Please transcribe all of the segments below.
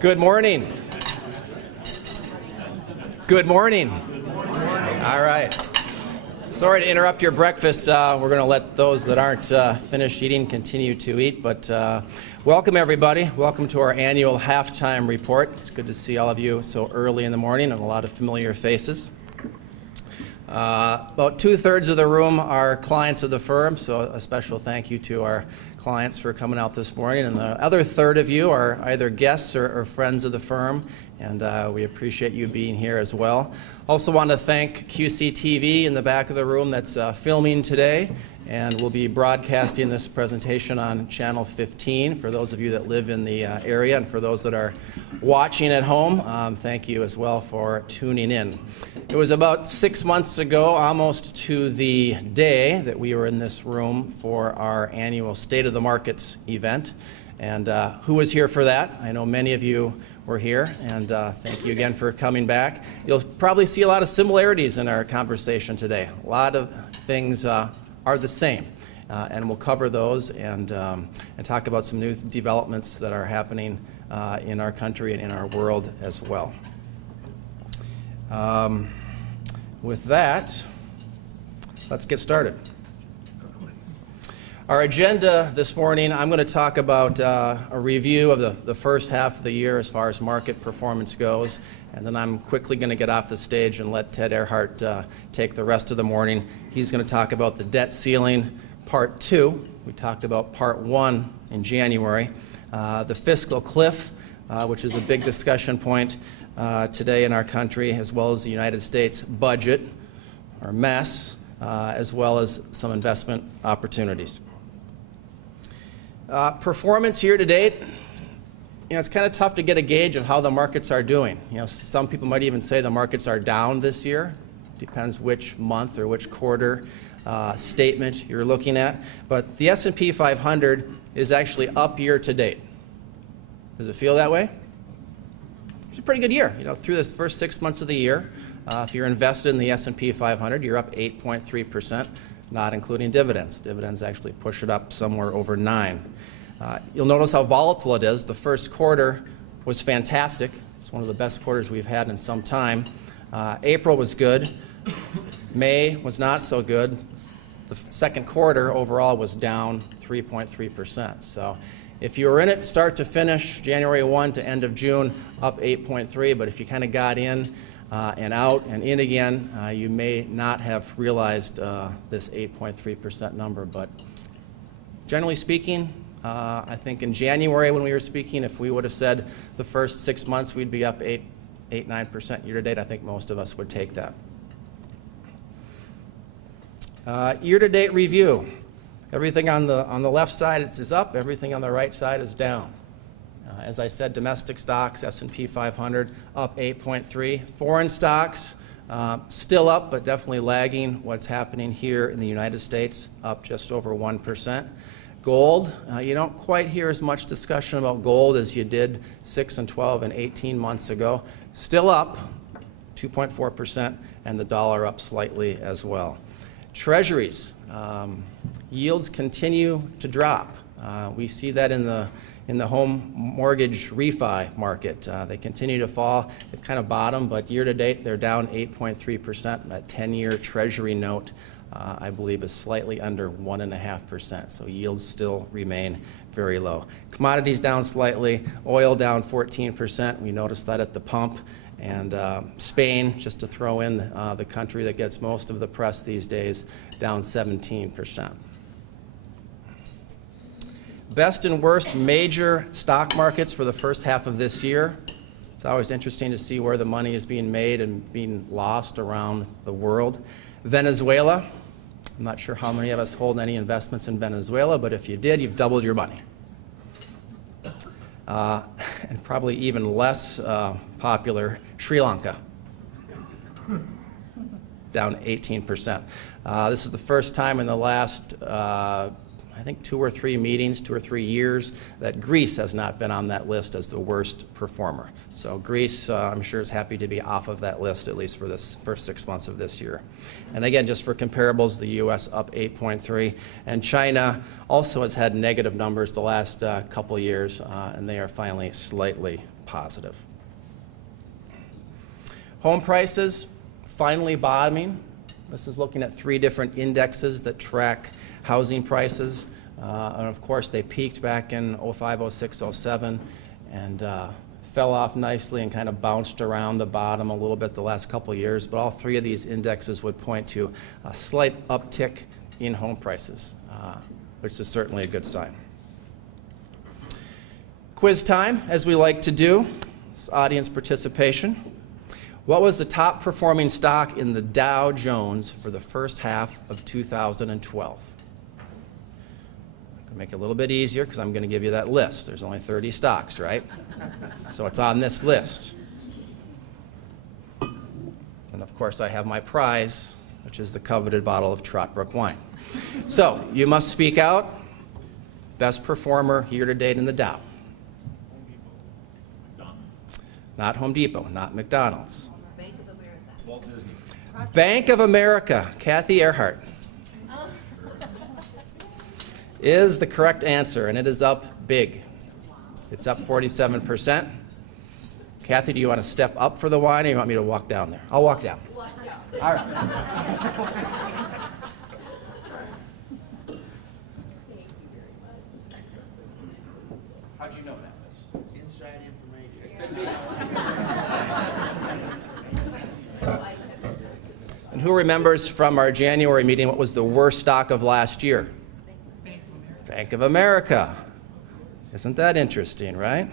Good morning. Good morning. All right. Sorry to interrupt your breakfast. We're going to let those that aren't finished eating continue to eat, but welcome everybody. Welcome to our annual halftime report. It's good to see all of you so early in the morning and a lot of familiar faces. About 2/3 of the room are clients of the firm, so a special thank you to our clients for coming out this morning. And the other third of you are either guests or friends of the firm, and we appreciate you being here as well. Also want to thank QCTV in the back of the room that's filming today, and we'll be broadcasting this presentation on Channel 15 for those of you that live in the area, and for those that are watching at home, thank you as well for tuning in. It was about 6 months ago, almost to the day, that we were in this room for our annual State of the Markets event. And who was here for that? I know many of you were here, and thank you again for coming back. You'll probably see a lot of similarities in our conversation today. A lot of things are the same, and we'll cover those and talk about some new developments that are happening in our country and in our world as well. With that, let's get started. Our agenda this morning, I'm going to talk about a review of the first half of the year as far as market performance goes, and then I'm quickly going to get off the stage and let Ted Erhart take the rest of the morning. He's going to talk about the debt ceiling, part 2. We talked about part 1 in January. The fiscal cliff, which is a big discussion point today in our country, as well as the United States budget, or mess, as well as some investment opportunities. Performance year to date, it's kind of tough to get a gauge of how the markets are doing. Some people might even say the markets are down this year. Depends which month or which quarter statement you're looking at. But the S&P 500 is actually up year to date. Does it feel that way? It's a pretty good year. Through this first 6 months of the year, if you're invested in the S&P 500, you're up 8.3%, not including dividends. Dividends actually push it up somewhere over 9%. You'll notice how volatile it is. The first quarter was fantastic. It's one of the best quarters we've had in some time. April was good. May was not so good. The second quarter overall was down 3.3%. So if you were in it start to finish, January 1 to end of June, up 8.3%, but if you kind of got in and out and in again, you may not have realized this 8.3% number. But generally speaking, I think in January when we were speaking, if we would have said the first 6 months we'd be up 9% year to date, I think most of us would take that. Year to date review. Everything on the left side is up, everything on the right side is down. As I said, domestic stocks, S&P 500, up 8.3%. Foreign stocks, still up, but definitely lagging what's happening here in the United States, up just over 1%. Gold, you don't quite hear as much discussion about gold as you did 6 and 12 and 18 months ago. Still up 2.4%, and the dollar up slightly as well. Treasuries, yields continue to drop. We see that in the home mortgage refi market. They continue to fall. They've kind of bottomed, but year to date they're down 8.3%. That 10-year Treasury note, I believe, is slightly under 1.5%. So yields still remain very low. Commodities down slightly. Oil down 14%. We noticed that at the pump. And Spain, just to throw in the country that gets most of the press these days, down 17%. Best and worst major stock markets for the first half of this year. It's always interesting to see where the money is being made and being lost around the world. Venezuela. I'm not sure how many of us hold any investments in Venezuela, but if you did, you've doubled your money. And probably even less popular, Sri Lanka, down 18%. This is the first time in the last I think 2 or 3 meetings, 2 or 3 years, that Greece has not been on that list as the worst performer. So Greece, I'm sure, is happy to be off of that list, at least for this first 6 months of this year. And again, just for comparables, the U.S. up 8.3, and China also has had negative numbers the last couple years, and they are finally slightly positive. Home prices finally bottoming. This is looking at 3 different indexes that track housing prices. And of course, they peaked back in 05, 06, 07, and fell off nicely and kind of bounced around the bottom a little bit the last couple of years. But all 3 of these indexes would point to a slight uptick in home prices, which is certainly a good sign. Quiz time, as we like to do. It's audience participation. What was the top performing stock in the Dow Jones for the first half of 2012? I'll make it a little bit easier because I'm going to give you that list. There's only 30 stocks, right? So it's on this list. And of course, I have my prize, which is the coveted bottle of Trott Brook wine. So you must speak out. Best performer year to date in the Dow. Not Home Depot, not McDonald's. Bank of America. Walt Disney. Bank of America, Kathy Erhart, is the correct answer, and it is up big. It's up 47%. Kathy, do you want to step up for the wine, or you want me to walk down there? I'll walk down. All right. How'd you know that? Inside information. Could be. And who remembers from our January meeting what was the worst stock of last year? Bank of America. Isn't that interesting, right?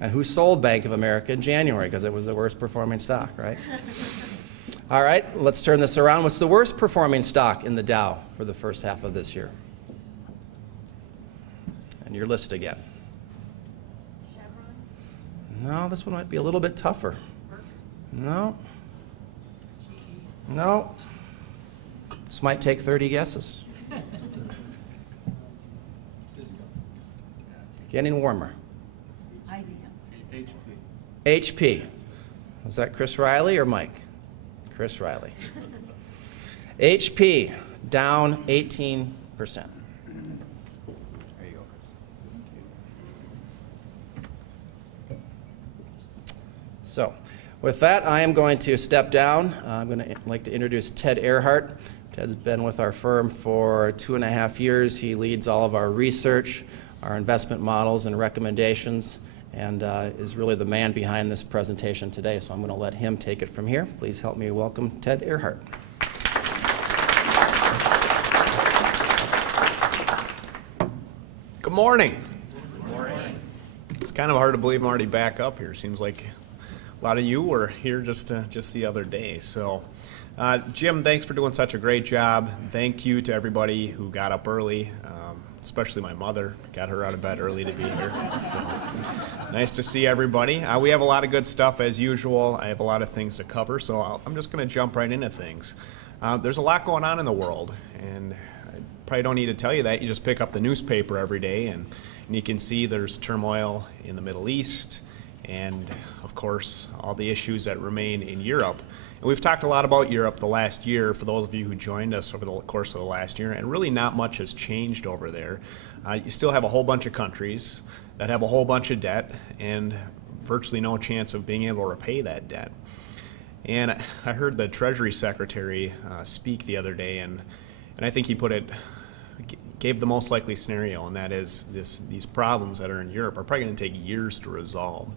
And who sold Bank of America in January because it was the worst performing stock, right? All right, let's turn this around. What's the worst performing stock in the Dow for the first half of this year? And your list again. No, this one might be a little bit tougher. No. No. This might take 30 guesses. Getting warmer. IBM. HP. Was that Chris Riley or Mike? Chris Riley. HP down 18%. There you go, Chris. So, with that, I am going to step down. I'm going to like to introduce Ted Erhart. Ted's been with our firm for 2.5 years. He leads all of our research, our investment models and recommendations, and is really the man behind this presentation today. So I'm going to let him take it from here. Please help me welcome Ted Erhart. Good morning. Good morning. It's kind of hard to believe I'm already back up here. Seems like a lot of you were here just the other day. So, Jim, thanks for doing such a great job. Thank you to everybody who got up early, especially my mother. Got her out of bed early to be here. So, nice to see everybody. We have a lot of good stuff as usual. I have a lot of things to cover, so I'm just going to jump right into things. There's a lot going on in the world, and I probably don't need to tell you that. You just pick up the newspaper every day, and you can see there's turmoil in the Middle East, and of course all the issues that remain in Europe. And we've talked a lot about Europe the last year for those of you who joined us over the course of the last year, and really not much has changed over there. You still have a whole bunch of countries that have a whole bunch of debt and virtually no chance of being able to repay that debt. And I heard the Treasury Secretary speak the other day, and I think he gave the most likely scenario, and that is these problems that are in Europe are probably going to take years to resolve.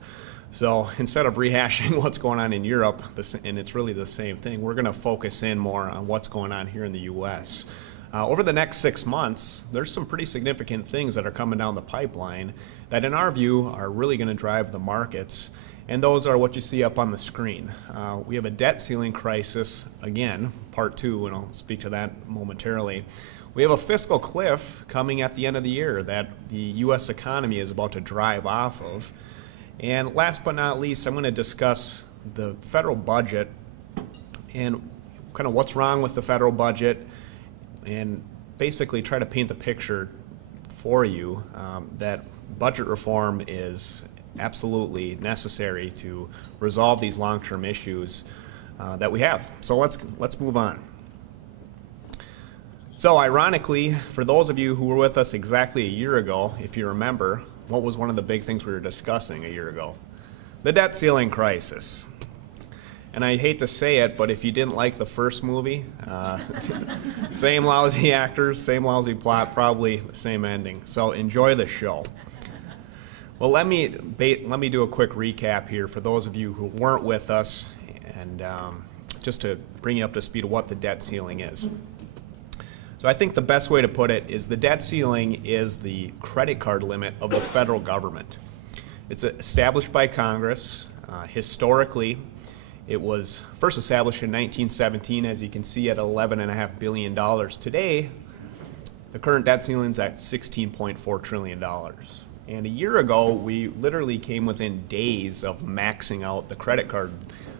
So instead of rehashing what's going on in Europe, and it's really the same thing, we're going to focus in more on what's going on here in the U.S. Over the next 6 months, there's some pretty significant things that are coming down the pipeline that in our view are really going to drive the markets, and those are what you see up on the screen. We have a debt ceiling crisis, again, part 2, and I'll speak to that momentarily. We have a fiscal cliff coming at the end of the year that the U.S. economy is about to drive off of. And last but not least, I'm going to discuss the federal budget and kind of what's wrong with the federal budget, and basically try to paint the picture for you that budget reform is absolutely necessary to resolve these long-term issues that we have. So let's move on. So ironically, for those of you who were with us exactly a year ago, if you remember, what was one of the big things we were discussing a year ago? The debt ceiling crisis. And I hate to say it, but if you didn't like the first movie, same lousy actors, same lousy plot, probably the same ending. So enjoy the show. Well, let me do a quick recap here for those of you who weren't with us, and just to bring you up to speed of what the debt ceiling is. So I think the best way to put it is the debt ceiling is the credit card limit of the federal government. It's established by Congress. Historically, it was first established in 1917, as you can see, at $11.5 billion. Today, the current debt ceiling is at $16.4 trillion. And a year ago, we literally came within days of maxing out the credit card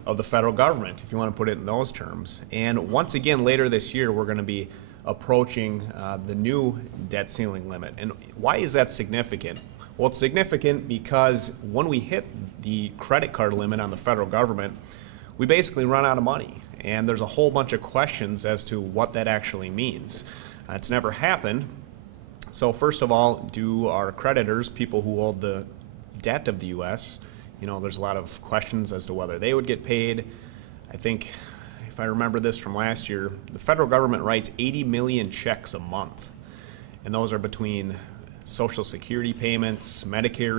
of the federal government, if you want to put it in those terms. And once again, later this year, we're going to be approaching the new debt ceiling limit. And why is that significant? Well, it's significant because when we hit the credit card limit on the federal government, we basically run out of money. And there's a whole bunch of questions as to what that actually means. It's never happened. So first of all, do our creditors, people who hold the debt of the U.S., there's a lot of questions as to whether they would get paid. I think, if I remember this from last year, the federal government writes 80 million checks a month. And those are between Social Security payments, Medicare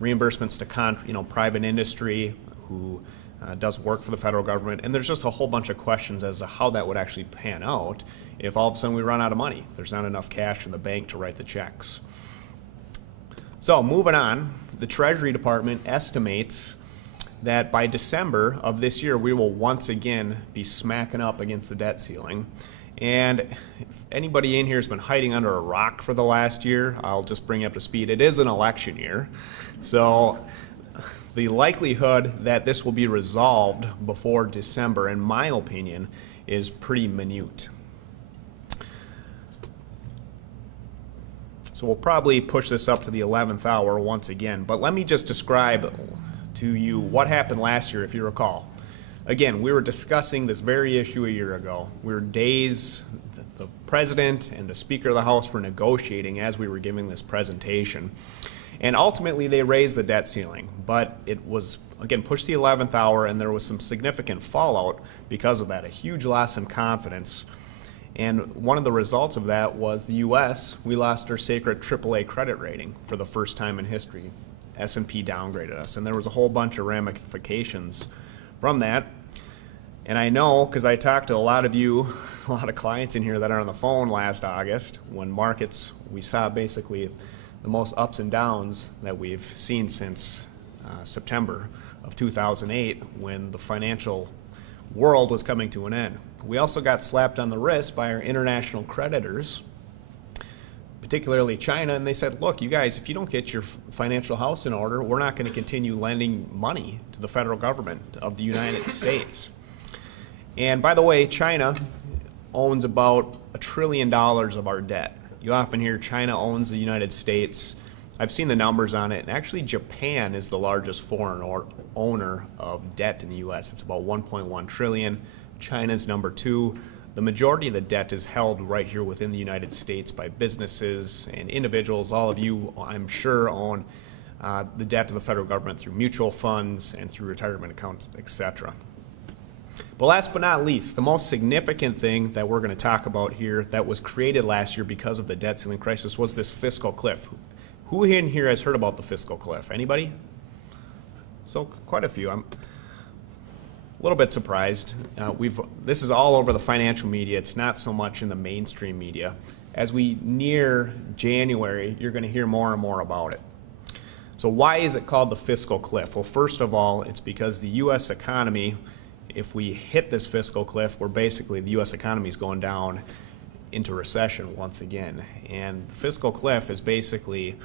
reimbursements to private industry who does work for the federal government. And there's just a whole bunch of questions as to how that would actually pan out if all of a sudden we run out of money. There's not enough cash in the bank to write the checks. So moving on, the Treasury Department estimates that by December of this year, we will once again be smacking up against the debt ceiling. And if anybody in here has been hiding under a rock for the last year, I'll just bring you up to speed. It is an election year. So the likelihood that this will be resolved before December, in my opinion, is pretty minute. So we'll probably push this up to the 11th hour once again. But let me just describe to you what happened last year, if you recall. Again, we were discussing this very issue a year ago. We were days, the President and the Speaker of the House were negotiating as we were giving this presentation. And ultimately, they raised the debt ceiling. But it was, again, pushed the 11th hour, and there was some significant fallout because of that, a huge loss in confidence. And one of the results of that was the U.S., we lost our sacred AAA credit rating for the first time in history. S&P downgraded us, and there was a whole bunch of ramifications from that. And I know, because I talked to a lot of you, a lot of clients in here that are on the phone last August, when markets, we saw basically the most ups and downs that we've seen since September of 2008, when the financial world was coming to an end. We also got slapped on the wrist by our international creditors, particularly China, and they said, look, you guys, if you don't get your financial house in order, we're not going to continue lending money to the federal government of the United States. And by the way, China owns about $1 trillion of our debt. You often hear China owns the United States. I've seen the numbers on it, and actually Japan is the largest foreign owner of debt in the U.S. It's about 1.1 trillion. China's number 2. The majority of the debt is held right here within the United States by businesses and individuals. All of you, I'm sure, own the debt to the federal government through mutual funds and through retirement accounts, etc. But last but not least, the most significant thing that we're going to talk about here that was created last year because of the debt ceiling crisis was this fiscal cliff. Who in here has heard about the fiscal cliff? Anybody? So quite a few. I'm a little bit surprised. This is all over the financial media. It's not so much in the mainstream media. As we near January, you're going to hear more and more about it. So why is it called the fiscal cliff? Well, first of all, it's because the U.S. economy, if we hit this fiscal cliff, we're basically, the U.S. economy is going down into recession once again. And the fiscal cliff is basically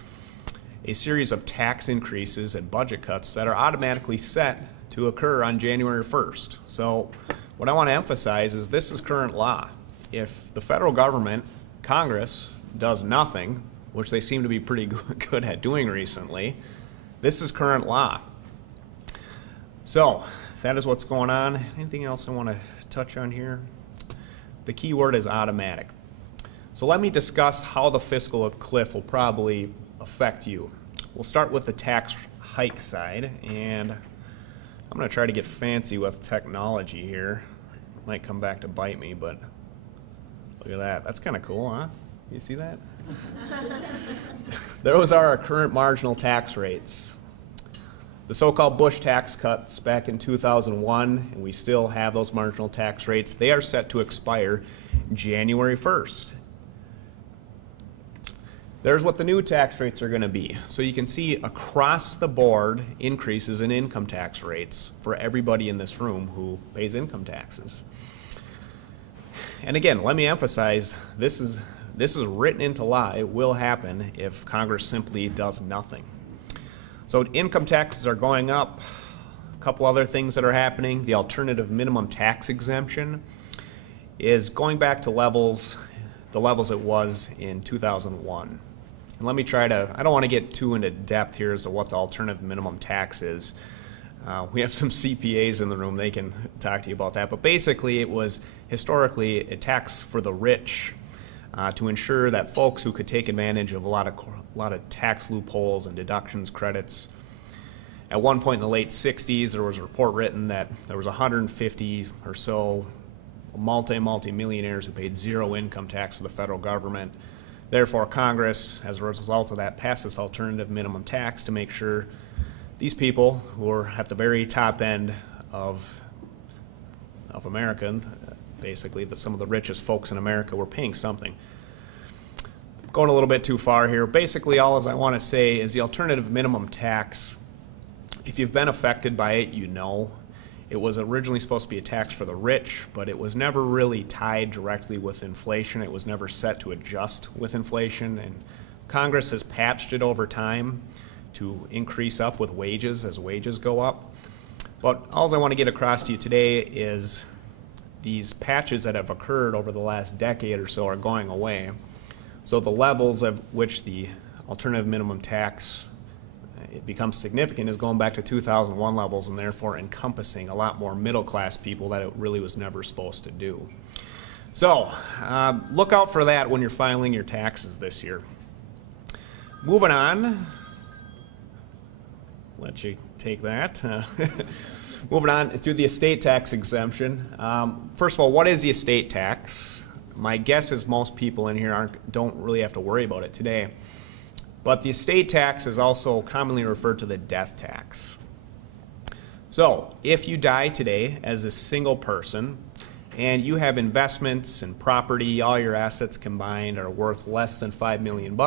a series of tax increases and budget cuts that are automatically set to occur on January 1st. So what I want to emphasize is this is current law. If the federal government, Congress, does nothing, which they seem to be pretty good at doing recently, this is current law. So that is what's going on. Anything else I want to touch on here? The key word is automatic. So let me discuss how the fiscal cliff will probably affect you. We'll start with the tax hike side, and I'm going to try to get fancy with technology here. Might come back to bite me, but look at that. That's kind of cool, huh? You see that? Those are our current marginal tax rates. The so-called Bush tax cuts back in 2001, and we still have those marginal tax rates. They are set to expire January 1st. There's what the new tax rates are going to be. So you can see across the board increases in income tax rates for everybody in this room who pays income taxes. And again, let me emphasize, this is written into law. It will happen if Congress simply does nothing. So income taxes are going up. A couple other things that are happening. The alternative minimum tax exemption is going back to the levels it was in 2001. And let me try to, I don't want to get too into depth here as to what the alternative minimum tax is. We have some CPAs in the room, they can talk to you about that. But basically it was historically a tax for the rich to ensure that folks who could take advantage of a lot of tax loopholes and deductions credits. At one point in the late 60s, there was a report written that there was 150 or so multi-millionaires who paid zero income tax to the federal government. Therefore, Congress, as a result of that, passed this alternative minimum tax to make sure these people who are at the very top end of America, basically some of the richest folks in America, were paying something. Going a little bit too far here. Basically, all I want to say is the alternative minimum tax, if you've been affected by it, you know. It was originally supposed to be a tax for the rich, but it was never really tied directly with inflation. It was never set to adjust with inflation, and Congress has patched it over time to increase up with wages as wages go up. But all I want to get across to you today is these patches that have occurred over the last decade or so are going away. So the levels of which the alternative minimum tax it becomes significant is going back to 2001 levels, and therefore encompassing a lot more middle class people that it really was never supposed to do. So look out for that when you're filing your taxes this year. Moving on, let you take that. Moving on through the estate tax exemption. First of all, what is the estate tax? My guess is most people in here don't really have to worry about it today. But the estate tax is also commonly referred to the death tax. So if you die today as a single person and you have investments and property, all your assets combined are worth less than $5 million,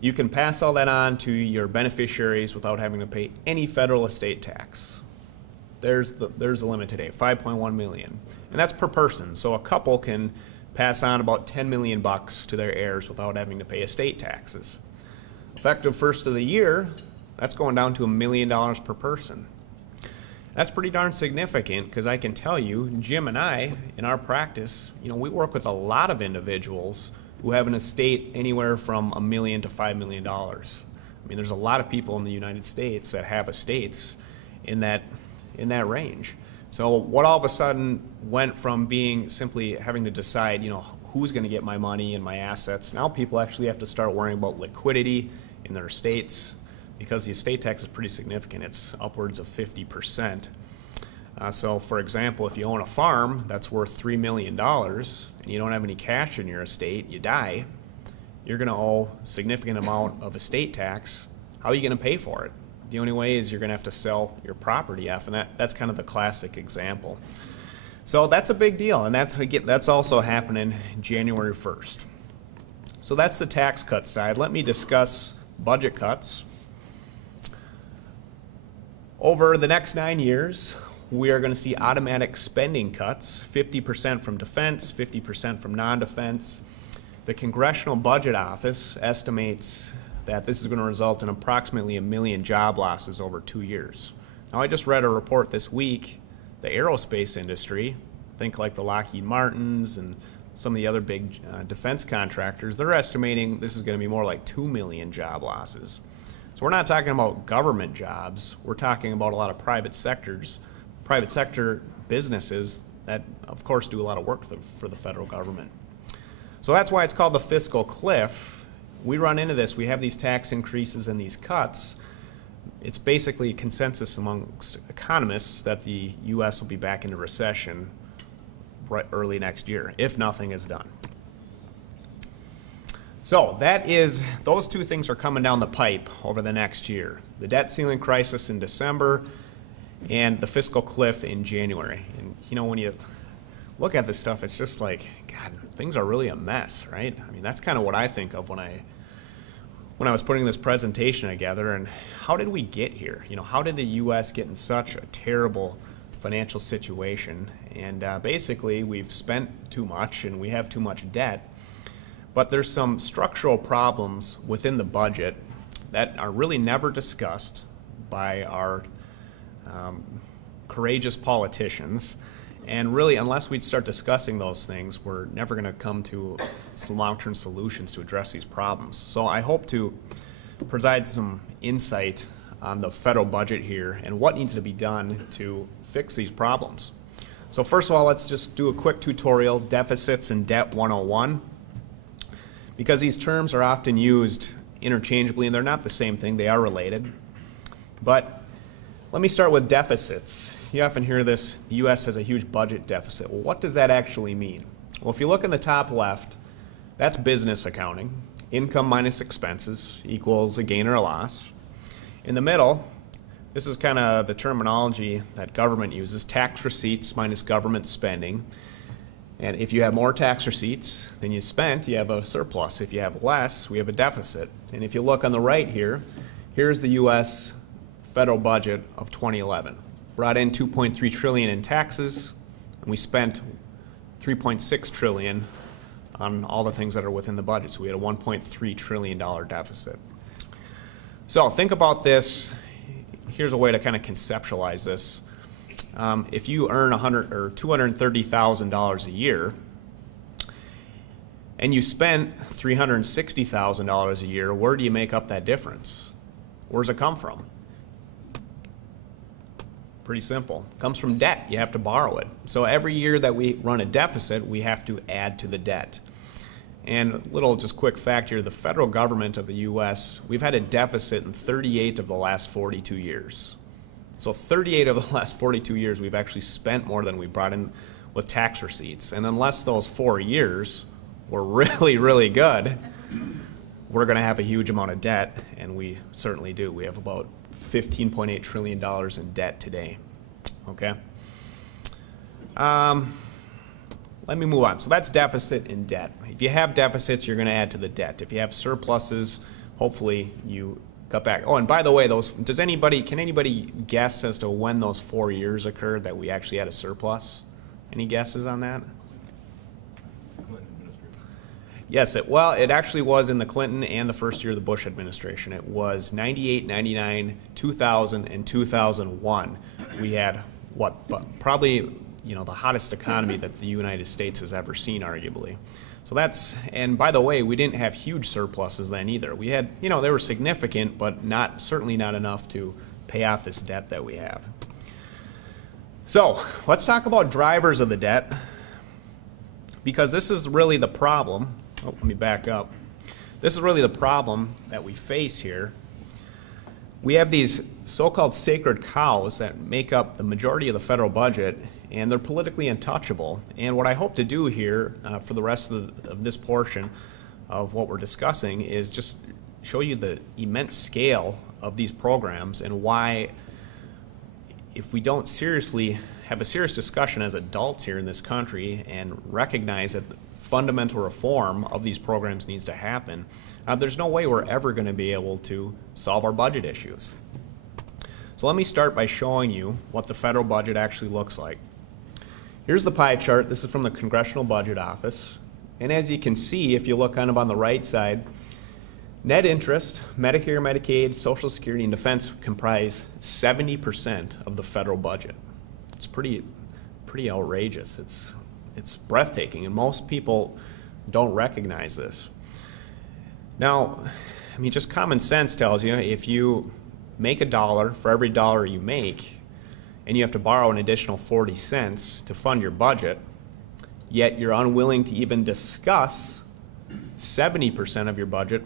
you can pass all that on to your beneficiaries without having to pay any federal estate tax. There's the limit today, $5.1 million. And that's per person. So a couple can pass on about $10 million to their heirs without having to pay estate taxes. Effective first of the year, that's going down to $1 million per person. That's pretty darn significant, because I can tell you, Jim and I, in our practice, we work with a lot of individuals who have an estate anywhere from $1 million to $5 million. I mean, there's a lot of people in the United States that have estates in that range. So what all of a sudden went from being simply having to decide, who's going to get my money and my assets, now people actually have to start worrying about liquidity in their estates, because the estate tax is pretty significant. It's upwards of 50%. So for example, if you own a farm that's worth $3 million and you don't have any cash in your estate, you die, you're going to owe a significant amount of estate tax. How are you going to pay for it? The only way is you're going to have to sell your property off, and that's kind of the classic example. So that's a big deal, and that's also happening January 1st. So that's the tax cut side. Let me discuss budget cuts. Over the next 9 years, we are going to see automatic spending cuts, 50% from defense, 50% from non-defense. The Congressional Budget Office estimates that this is going to result in approximately 1 million job losses over 2 years. Now, I just read a report this week, the aerospace industry, think like the Lockheed Martins and some of the other big defense contractors, they're estimating this is going to be more like 2 million job losses. So we're not talking about government jobs. We're talking about a lot of private sector businesses that, of course, do a lot of work for the federal government. So that's why it's called the fiscal cliff. We run into this. We have these tax increases and these cuts. It's basically consensus amongst economists that the U.S. will be back into recession right early next year, if nothing is done. So those two things are coming down the pipe over the next year. The debt ceiling crisis in December and the fiscal cliff in January. And you know, when you look at this stuff, it's just like, God, things are really a mess, right? I mean, that's kind of what I think of when I was putting this presentation together, and how did we get here? You know, how did the U.S. get in such a terrible financial situation? And basically, we've spent too much and we have too much debt. But there's some structural problems within the budget that are really never discussed by our courageous politicians. And really, unless we start discussing those things, we're never going to come to some long-term solutions to address these problems. So I hope to provide some insight on the federal budget here and what needs to be done to fix these problems. So first of all, let's just do a quick tutorial, Deficits and Debt 101. Because these terms are often used interchangeably and they're not the same thing, they are related. But let me start with deficits. You often hear this, the U.S. has a huge budget deficit. Well, what does that actually mean? Well, if you look in the top left, that's business accounting. Income minus expenses equals a gain or a loss. In the middle, this is kind of the terminology that government uses, tax receipts minus government spending. And if you have more tax receipts than you spent, you have a surplus. If you have less, we have a deficit. And if you look on the right here, here's the U.S. federal budget of 2011. Brought in $2.3 trillion in taxes, and we spent $3.6 trillion on all the things that are within the budget. So we had a $1.3 trillion deficit. So think about this. Here's a way to kind of conceptualize this. If you earn $230,000 a year and you spent $360,000 a year, where do you make up that difference? Where does it come from? Pretty simple. It comes from debt. You have to borrow it. So every year that we run a deficit, we have to add to the debt. And a little just quick fact here, the federal government of the U.S., we've had a deficit in 38 of the last 42 years. So 38 of the last 42 years, we've actually spent more than we brought in with tax receipts. And unless those 4 years were really, really good, we're going to have a huge amount of debt, and we certainly do. We have about $15.8 trillion in debt today. Okay? Let me move on. So that's deficit and debt. If you have deficits, you're going to add to the debt. If you have surpluses, hopefully you cut back. Oh, and by the way, can anybody guess as to when those 4 years occurred that we actually had a surplus? Any guesses on that? Clinton administration. Yes, it actually was in the Clinton and the first year of the Bush administration. It was 98, 99, 2000, and 2001. We had probably the hottest economy that the United States has ever seen, arguably. So and by the way, we didn't have huge surpluses then either. We had, they were significant, but certainly not enough to pay off this debt that we have. So let's talk about drivers of the debt, because this is really the problem. Oh, let me back up. This is really the problem that we face here. We have these so-called sacred cows that make up the majority of the federal budget, and they're politically untouchable. And what I hope to do here for the rest of this portion of what we're discussing is just show you the immense scale of these programs and why, if we don't have a serious discussion as adults here in this country and recognize that fundamental reform of these programs needs to happen, there's no way we're ever going to be able to solve our budget issues. So let me start by showing you what the federal budget actually looks like. Here's the pie chart. This is from the Congressional Budget Office. And as you can see, if you look kind of on the right side, net interest, Medicare, Medicaid, Social Security, and defense comprise 70% of the federal budget. It's pretty outrageous. it's breathtaking, and most people don't recognize this. Now, I mean, just common sense tells you if you make $1 for every dollar you make, and you have to borrow an additional 40 cents to fund your budget, yet you're unwilling to even discuss 70% of your budget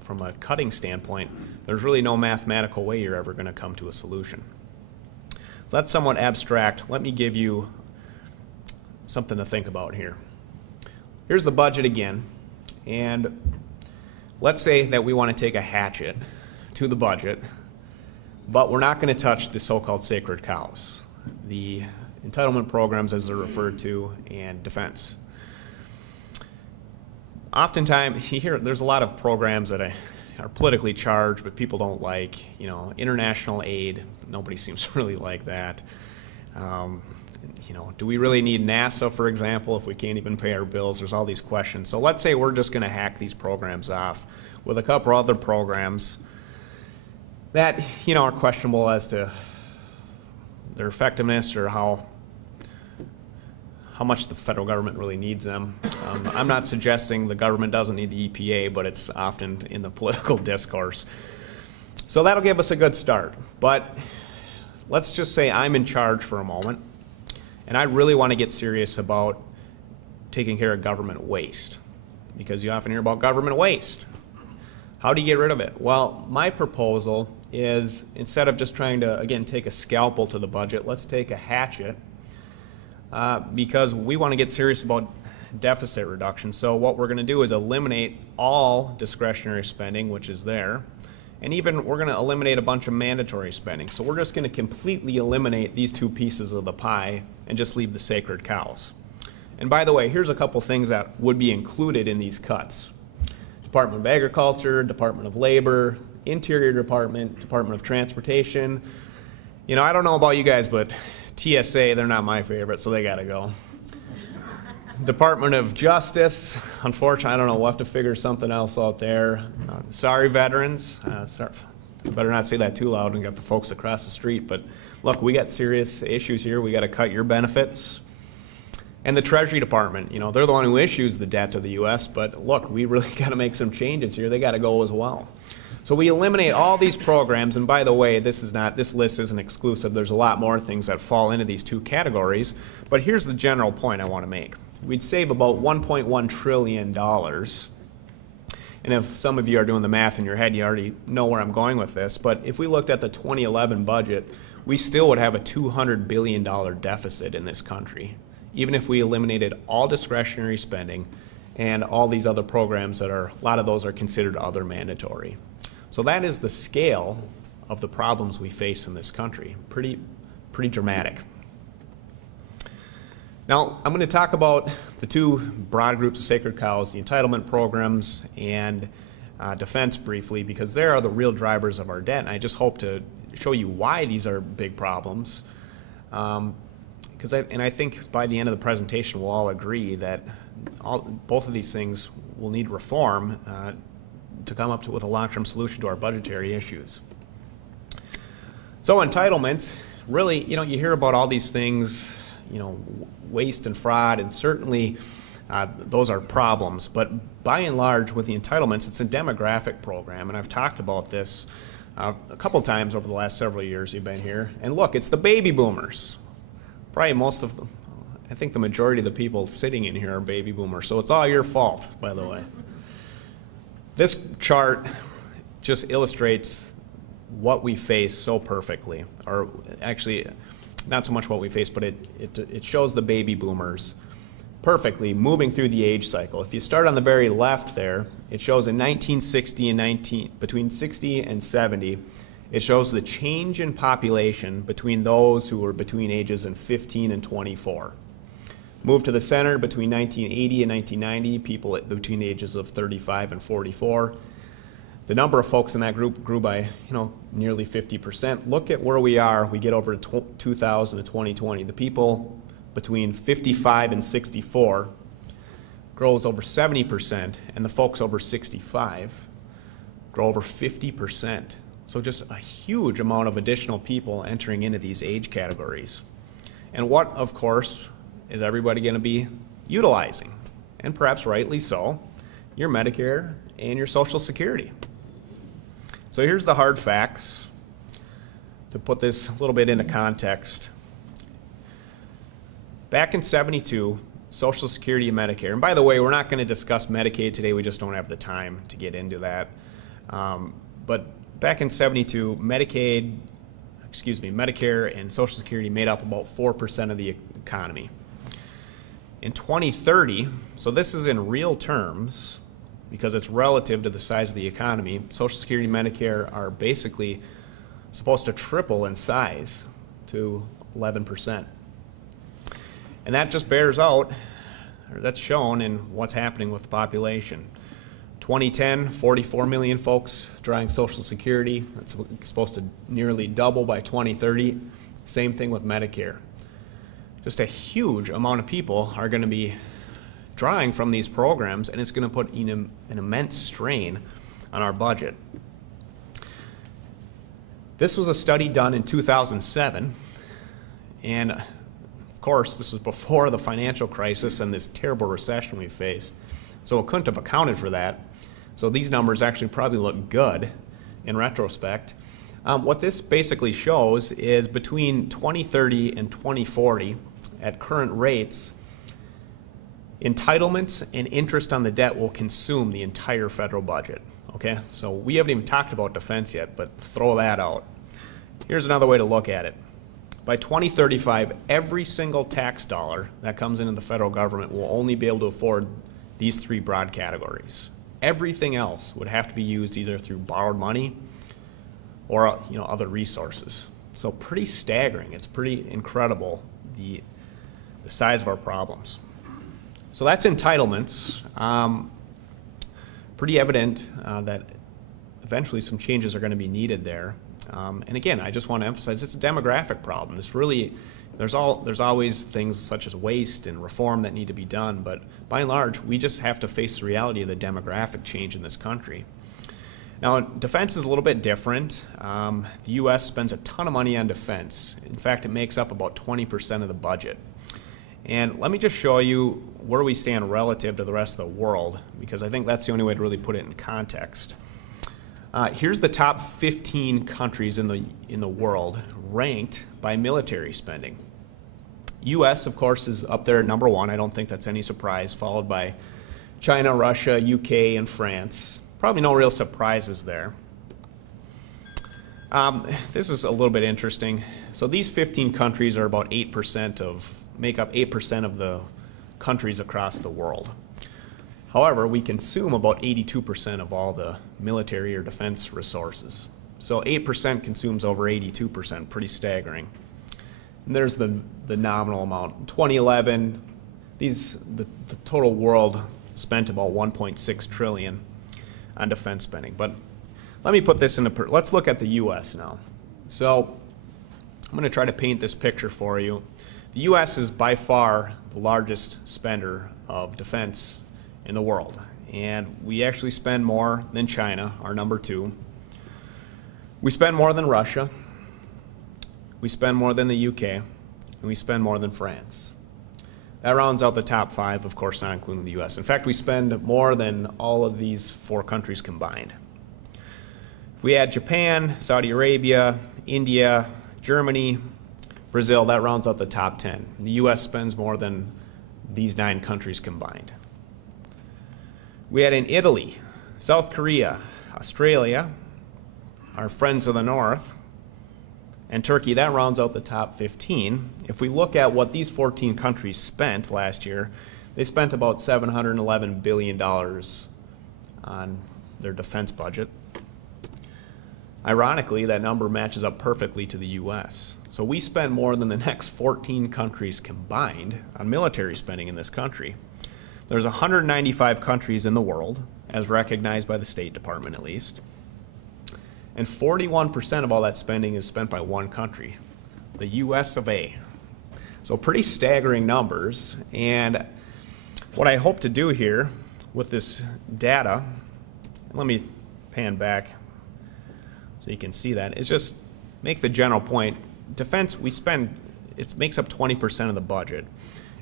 from a cutting standpoint, there's really no mathematical way you're ever going to come to a solution. So that's somewhat abstract. Let me give you something to think about here. Here's the budget again, and let's say that we want to take a hatchet to the budget, but we're not going to touch the so-called sacred cows, the entitlement programs as they're referred to, and defense. Oftentimes, you hear there's a lot of programs that are politically charged, but people don't like. You know, international aid, nobody seems to really like that. You know, do we really need NASA, for example, if we can't even pay our bills? There's all these questions. So let's say we're just going to hack these programs off with a couple other programs that, you know, are questionable as to their effectiveness or how much the federal government really needs them. I'm not suggesting the government doesn't need the EPA, but it's often in the political discourse. So that'll give us a good start. But let's just say I'm in charge for a moment, and I really want to get serious about taking care of government waste, because you often hear about government waste. How do you get rid of it? Well, my proposal is, instead of just trying to, again, take a scalpel to the budget, let's take a hatchet, because we want to get serious about deficit reduction. So what we're going to do is eliminate all discretionary spending, which is there, and even we're going to eliminate a bunch of mandatory spending. So we're just going to completely eliminate these two pieces of the pie and just leave the sacred cows. And by the way, here's a couple things that would be included in these cuts. Department of Agriculture, Department of Labor, Interior Department, Department of Transportation. You know, I don't know about you guys, but TSA, they're not my favorite, so they gotta go. Department of Justice, unfortunately, I don't know, we'll have to figure something else out there. Sorry, veterans. I better not say that too loud and get the folks across the street, but look, we got serious issues here. We gotta cut your benefits. And the Treasury Department, you know, they're the one who issues the debt to the U.S., but look, we really gotta make some changes here. They gotta go as well. So we eliminate all these programs, and by the way, this list isn't exclusive. There's a lot more things that fall into these two categories, but here's the general point I want to make. We'd save about $1.1 trillion, and if some of you are doing the math in your head, you already know where I'm going with this, but if we looked at the 2011 budget, we still would have a $200 billion deficit in this country, even if we eliminated all discretionary spending and all these other programs that are, a lot of those are considered other mandatory. So that is the scale of the problems we face in this country. Pretty dramatic. Now, I'm going to talk about the two broad groups of sacred cows, the entitlement programs and defense briefly, because they are the real drivers of our debt. And I just hope to show you why these are big problems. And I think by the end of the presentation, we'll all agree that both of these things will need reform to come up with a long-term solution to our budgetary issues. So entitlement, really, you know, you hear about all these things, you know, waste and fraud, and certainly those are problems. But by and large, with the entitlements, it's a demographic program, and I've talked about this a couple times over the last several years you've been here. And look, it's the baby boomers. Probably most of them, I think the majority of the people sitting in here are baby boomers, so it's all your fault, by the way. This chart just illustrates what we face so perfectly, or actually not so much what we face, but it shows the baby boomers perfectly moving through the age cycle. If you start on the very left there, it shows in 1960 and between 60 and 70, it shows the change in population between those who were between ages of 15 and 24. Move to the center between 1980 and 1990, people between the ages of 35 and 44. The number of folks in that group grew by, you know, nearly 50%. Look at where we are. We get over to 2000 to 2020. The people between 55 and 64 grows over 70%, and the folks over 65 grow over 50%. So just a huge amount of additional people entering into these age categories. And what, of course, is everybody going to be utilizing, and perhaps rightly so, your Medicare and your Social Security? So here's the hard facts to put this a little bit into context. Back in '72, Social Security and Medicare, and by the way, we're not going to discuss Medicaid today, we just don't have the time to get into that. But back in '72, Medicare and Social Security made up about 4% of the economy. In 2030, so this is in real terms, because it's relative to the size of the economy, Social Security and Medicare are basically supposed to triple in size to 11%. And that just bears out, or that's shown in what's happening with the population. 2010, 44 million folks drawing Social Security. That's supposed to nearly double by 2030. Same thing with Medicare. Just a huge amount of people are going to be drawing from these programs, and it's going to put an immense strain on our budget. This was a study done in 2007, and of course, this was before the financial crisis and this terrible recession we faced, so it couldn't have accounted for that. So these numbers actually probably look good in retrospect. What this basically shows is between 2030 and 2040, at current rates, entitlements and interest on the debt will consume the entire federal budget. Okay, so we haven't even talked about defense yet, but throw that out. Here's another way to look at it. By 2035, every single tax dollar that comes into the federal government will only be able to afford these three broad categories. Everything else would have to be used either through borrowed money or other resources. So pretty staggering. It's pretty incredible the size of our problems. So that's entitlements. Pretty evident that eventually some changes are going to be needed there. And again, I just want to emphasize it's a demographic problem. This really, there's always things such as waste and reform that need to be done, but by and large, we just have to face the reality of the demographic change in this country. Now, defense is a little bit different. The U.S. spends a ton of money on defense. In fact, it makes up about 20% of the budget. And let me just show you where we stand relative to the rest of the world, because I think that's the only way to really put it in context. Here's the top 15 countries in the world ranked by military spending. U.S., of course, is up there at number 1. I don't think that's any surprise, followed by China, Russia, UK, and France. Probably no real surprises there. This is a little bit interesting. So these 15 countries are about 8% make up 8% of the countries across the world. However, we consume about 82% of all the military or defense resources. So 8% consumes over 82%, pretty staggering. And there's the nominal amount. In 2011, the total world spent about 1.6 trillion on defense spending. But let me put this into, let's look at the U.S. now. So I'm going to try to paint this picture for you. The U.S. is by far the largest spender of defense in the world, and we actually spend more than China, our number 2. We spend more than Russia, we spend more than the UK, and we spend more than France. That rounds out the top 5, of course not including the US. In fact, we spend more than all of these 4 countries combined. If we add Japan, Saudi Arabia, India, Germany, Brazil, that rounds out the top 10. The US spends more than these 9 countries combined. We add in Italy, South Korea, Australia, our friends of the north, and Turkey. That rounds out the top 15. If we look at what these 14 countries spent last year, they spent about $711 billion on their defense budget. Ironically, that number matches up perfectly to the U.S. So we spend more than the next 14 countries combined on military spending in this country. There's 195 countries in the world, as recognized by the State Department at least. And 41% of all that spending is spent by one country, the US of A. So pretty staggering numbers. And what I hope to do here with this data, let me pan back so you can see that, is just make the general point. Defense, we spend, it makes up 20% of the budget.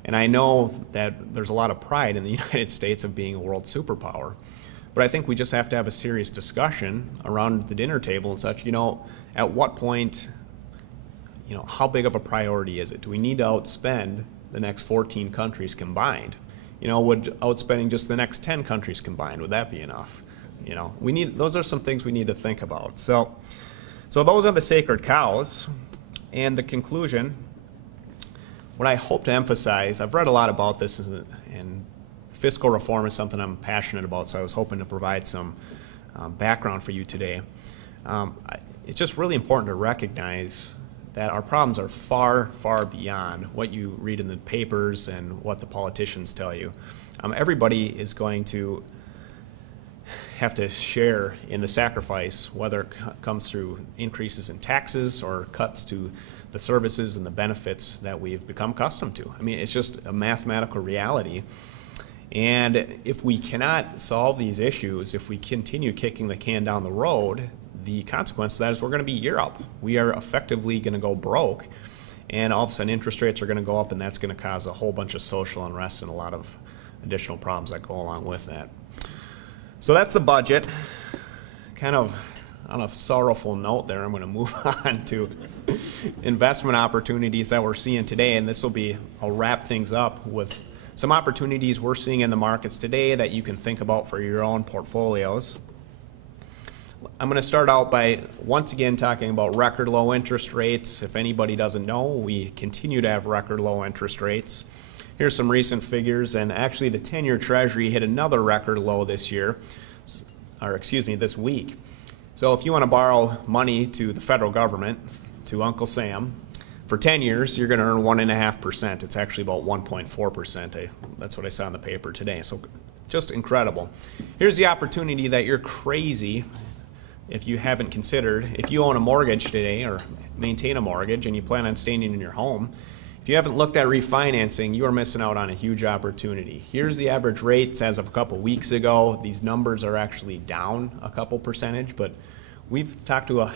And I know that there's a lot of pride in the United States of being a world superpower. But I think we just have to have a serious discussion around the dinner table and such, at what point, how big of a priority is it? Do we need to outspend the next 14 countries combined? Would outspending just the next 10 countries combined, would that be enough? Those are some things we need to think about. So those are the sacred cows. And the conclusion, what I hope to emphasize, I've read a lot about this, and fiscal reform is something I'm passionate about, so I was hoping to provide some background for you today. It's just really important to recognize that our problems are far, far beyond what you read in the papers and what the politicians tell you. Everybody is going to have to share in the sacrifice, whether it comes through increases in taxes or cuts to the services and the benefits that we've become accustomed to. I mean, it's just a mathematical reality. And if we cannot solve these issues, if we continue kicking the can down the road, the consequence of that is we're going to be Europe. We are effectively going to go broke, and all of a sudden interest rates are going to go up, and that's going to cause a whole bunch of social unrest and a lot of additional problems that go along with that. So that's the budget. Kind of on a sorrowful note there, I'm going to move on to investment opportunities that we're seeing today, and I'll wrap things up with some opportunities we're seeing in the markets today that you can think about for your own portfolios. I'm going to start out by once again talking about record low interest rates. If anybody doesn't know, we continue to have record low interest rates. Here's some recent figures, and actually the 10-year Treasury hit another record low this week. So if you want to borrow money to the federal government, to Uncle Sam, for 10 years, you're going to earn 1.5%. It's actually about 1.4%. That's what I saw in the paper today. So just incredible. Here's the opportunity that you're crazy if you haven't considered. If you own a mortgage today or maintain a mortgage and you plan on staying in your home, if you haven't looked at refinancing, you are missing out on a huge opportunity. Here's the average rates as of a couple weeks ago. These numbers are actually down a couple percentage, but we've talked to a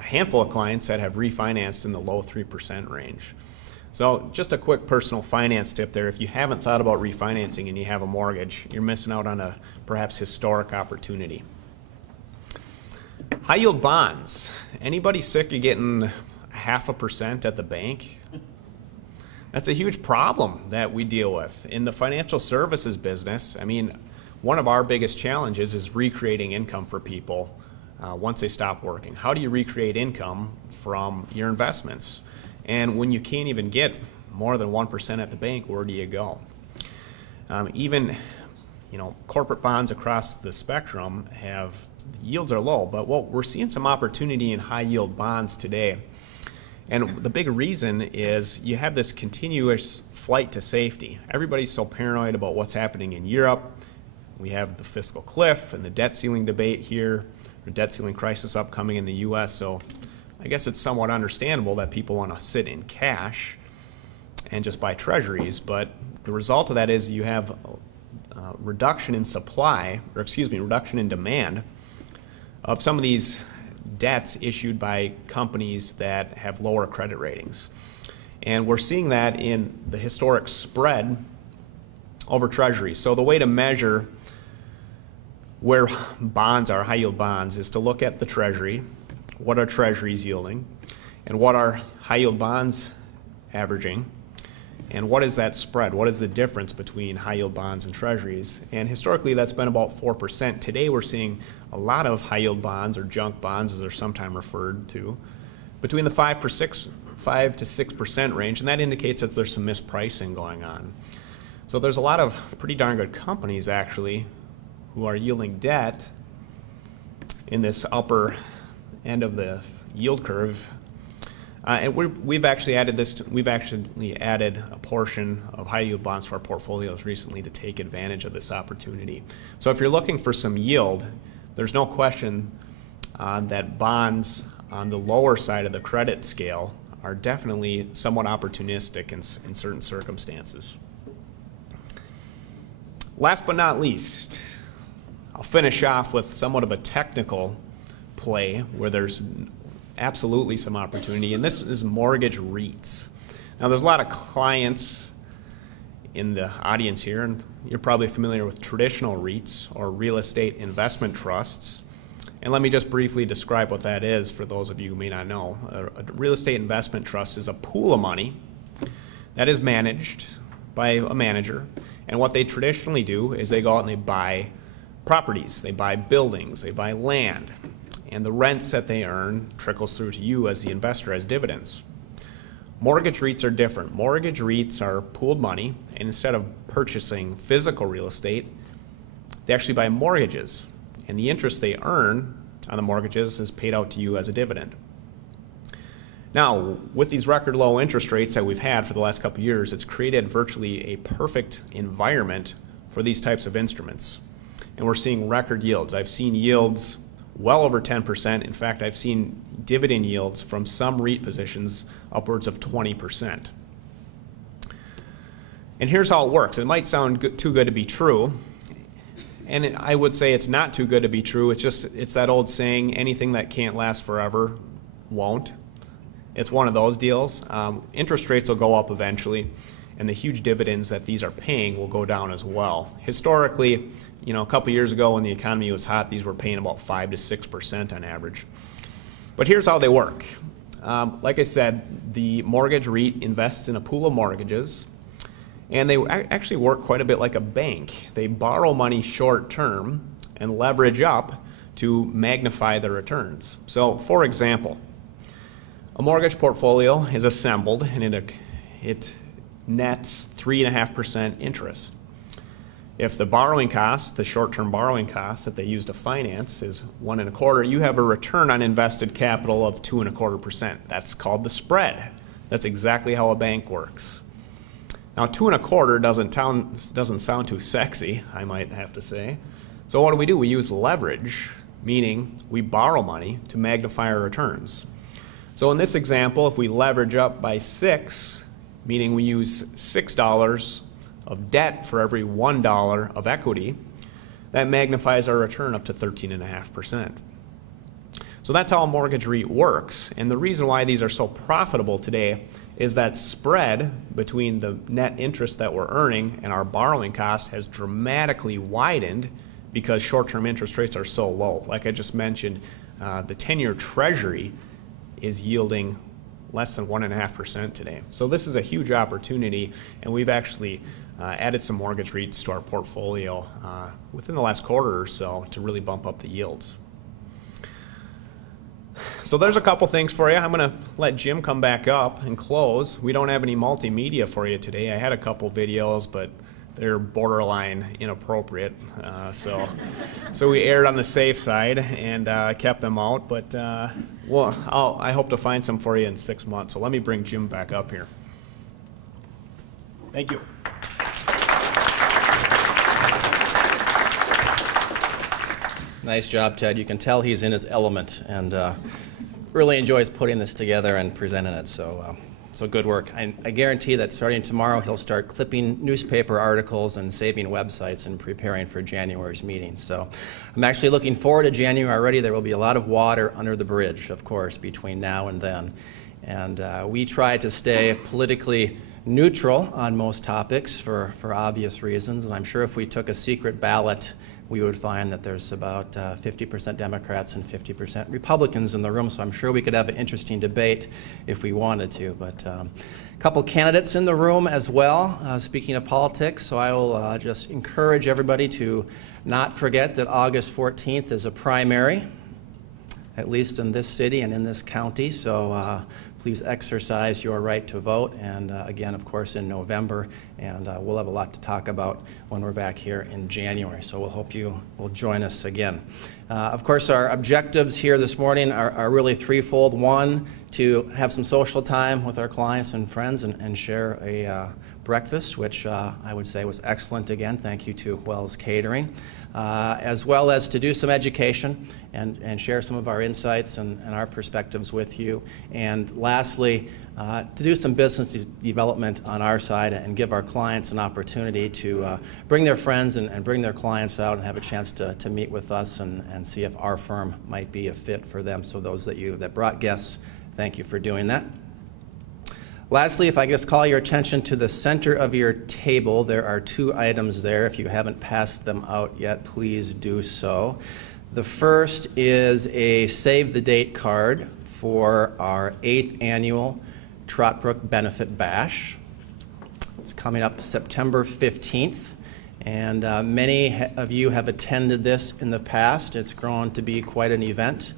handful of clients that have refinanced in the low 3% range. So just a quick personal finance tip there. If you haven't thought about refinancing and you have a mortgage, you're missing out on a perhaps historic opportunity. High yield bonds. Anybody sick of getting 0.5% at the bank? That's a huge problem that we deal with. In the financial services business, I mean, one of our biggest challenges is recreating income for people once they stop working. How do you recreate income from your investments? And when you can't even get more than 1% at the bank, where do you go? Even corporate bonds across the spectrum yields are low, but we're seeing some opportunity in high yield bonds today. And the big reason is you have this continuous flight to safety. Everybody's so paranoid about what's happening in Europe. We have the fiscal cliff and the debt ceiling debate here, the debt ceiling crisis upcoming in the U.S. So I guess it's somewhat understandable that people want to sit in cash and just buy treasuries. But the result of that is you have reduction in reduction in demand of some of these debts issued by companies that have lower credit ratings. And we're seeing that in the historic spread over treasuries. So the way to measure where bonds are, high yield bonds, is to look at the treasury, what are treasuries yielding, and what are high yield bonds averaging, and what is that spread? What is the difference between high yield bonds and treasuries? And historically that's been about 4%. Today we're seeing a lot of high yield bonds, or junk bonds as they're sometimes referred to, between the 5 to 6% range, and that indicates that there's some mispricing going on. So there's a lot of pretty darn good companies actually who are yielding debt in this upper end of the yield curve. And we've actually added a portion of high yield bonds to our portfolios recently to take advantage of this opportunity. So if you're looking for some yield, there's no question that bonds on the lower side of the credit scale are definitely somewhat opportunistic in certain circumstances. Last but not least, I'll finish off with somewhat of a technical play where there's absolutely some opportunity, and this is mortgage REITs. Now there's a lot of clients in the audience here, and you're probably familiar with traditional REITs or real estate investment trusts. And let me just briefly describe what that is for those of you who may not know. A real estate investment trust is a pool of money that is managed by a manager. And what they traditionally do is they go out and they buy properties, they buy buildings, they buy land. And the rents that they earn trickles through to you as the investor as dividends. Mortgage REITs are different. Mortgage REITs are pooled money, and instead of purchasing physical real estate, they actually buy mortgages. And the interest they earn on the mortgages is paid out to you as a dividend. Now, with these record low interest rates that we've had for the last couple of years, it's created virtually a perfect environment for these types of instruments. And we're seeing record yields. I've seen yields well over 10%. In fact, I've seen dividend yields from some REIT positions upwards of 20%. And here's how it works. It might sound too good to be true. And I would say it's not too good to be true. It's that old saying, anything that can't last forever won't. It's one of those deals. Interest rates will go up eventually, and the huge dividends that these are paying will go down as well. Historically, a couple years ago when the economy was hot, these were paying about 5 to 6% on average. But here's how they work. Like I said, the mortgage REIT invests in a pool of mortgages, and they actually work quite a bit like a bank. They borrow money short term and leverage up to magnify their returns. So, for example, a mortgage portfolio is assembled and it nets 3.5% interest. If the borrowing cost, the short-term borrowing cost that they use to finance is 1.25%, you have a return on invested capital of 2.25%. That's called the spread. That's exactly how a bank works. Now, 2.25% doesn't sound too sexy, I might have to say. So what do? We use leverage, meaning we borrow money to magnify our returns. So in this example, if we leverage up by 6, meaning we use $6 of debt for every $1 of equity, that magnifies our return up to 13.5%. So that's how a mortgage REIT works. And the reason why these are so profitable today is that spread between the net interest that we're earning and our borrowing costs has dramatically widened because short-term interest rates are so low. Like I just mentioned, the 10-year Treasury is yielding less than 1.5% today. So this is a huge opportunity, and we've actually added some mortgage REITs to our portfolio within the last quarter or so to really bump up the yields. So there's a couple things for you. I'm going to let Jim come back up and close. We don't have any multimedia for you today. I had a couple videos, but they're borderline inappropriate. So we erred on the safe side and kept them out. But I hope to find some for you in 6 months. So let me bring Jim back up here. Thank you. Nice job, Ted. You can tell he's in his element and really enjoys putting this together and presenting it. So good work. I guarantee that starting tomorrow, he'll start clipping newspaper articles and saving websites and preparing for January's meeting. So I'm actually looking forward to January already. There will be a lot of water under the bridge, of course, between now and then. And we try to stay politically neutral on most topics for obvious reasons. And I'm sure if we took a secret ballot, we would find that there's about 50% Democrats and 50% Republicans in the room, so I'm sure we could have an interesting debate if we wanted to. But a couple candidates in the room as well, speaking of politics, so I will just encourage everybody to not forget that August 14th is a primary, at least in this city and in this county, so please exercise your right to vote, and again, of course, in November, and we'll have a lot to talk about when we're back here in January, so we'll hope you will join us again. Of course, our objectives here this morning are really threefold. One, to have some social time with our clients and friends and share a breakfast, which I would say was excellent again. Thank you to Wells Catering. As well as to do some education and share some of our insights and our perspectives with you. And lastly, to do some business development on our side and give our clients an opportunity to bring their friends and bring their clients out and have a chance to meet with us and see if our firm might be a fit for them. So those that brought guests, thank you for doing that. Lastly, if I could just call your attention to the center of your table, there are 2 items there. If you haven't passed them out yet, please do so. The first is a save the date card for our 8th annual Trott Brook Benefit Bash. It's coming up September 15th, and many of you have attended this in the past. It's grown to be quite an event,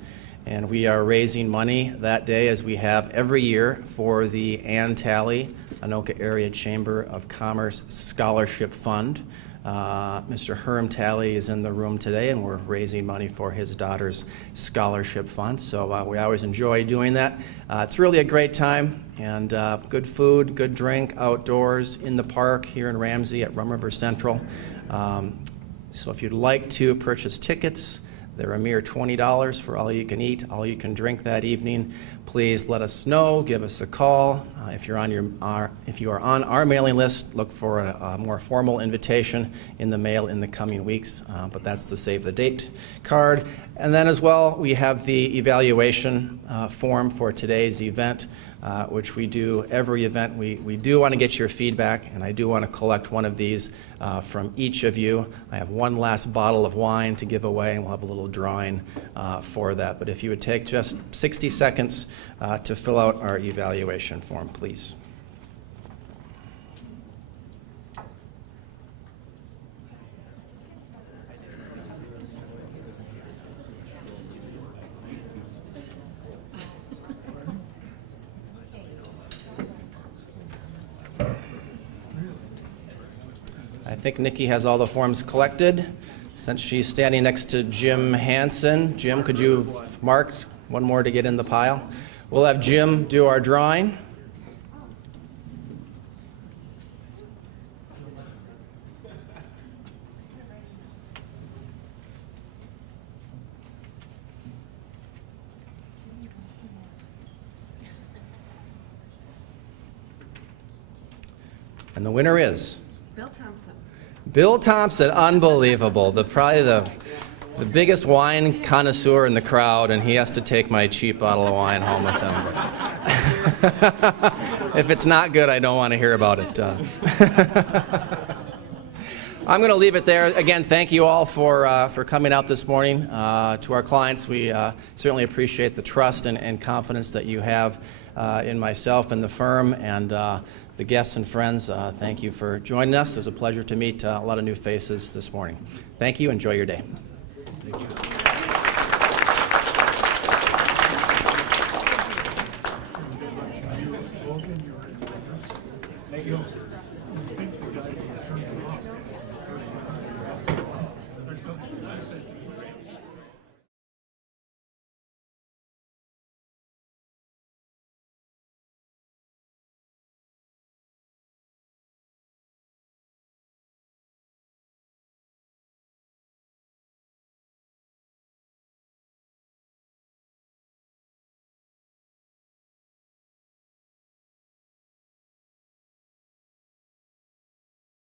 and we are raising money that day, as we have every year, for the Ann Talley Anoka Area Chamber of Commerce Scholarship Fund. Mr. Herm Talley is in the room today, and we're raising money for his daughter's scholarship fund. So we always enjoy doing that. It's really a great time, and good food, good drink, outdoors, in the park here in Ramsey at Rum River Central. So if you'd like to purchase tickets, they're a mere $20 for all you can eat, all you can drink that evening. Please let us know, give us a call. If you are on our mailing list, look for a more formal invitation in the mail in the coming weeks. But that's the save the date card. And then as well, we have the evaluation form for today's event, which we do every event. We do want to get your feedback, and I do want to collect one of these from each of you. I have one last bottle of wine to give away, and we'll have a little drawing for that. But if you would take just 60 seconds to fill out our evaluation form, please. I think Nikki has all the forms collected. Since she's standing next to Jim Hansen, Jim, could you mark one more to get in the pile? We'll have Jim do our drawing. And the winner is Bill Thompson. Bill Thompson. Unbelievable. Probably the biggest wine connoisseur in the crowd, and he has to take my cheap bottle of wine home with him. If it's not good, I don't want to hear about it. I'm going to leave it there. Again, thank you all for coming out this morning. To our clients, we certainly appreciate the trust and confidence that you have in myself and the firm, and the guests and friends, thank you for joining us. It was a pleasure to meet a lot of new faces this morning. Thank you. Enjoy your day. Thank you. Thank you.